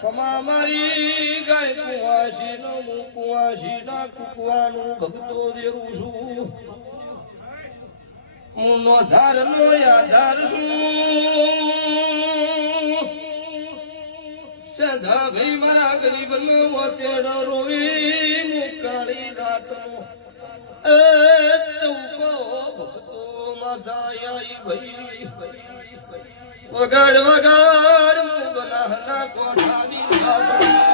ખમા મારી ગાય કુવાસી નો હું કુવાસી ના કુકવાનું ભક્તો દેવું છું હું નો ધાર નો આધાર છું સદા ભાઈ મારા ગરીબ નો તેડો રોવી મુકાળી રાત નો ચૌકો ભક્તો માધા ભાઈ વગાડ વગાડ બનાના કોઠાની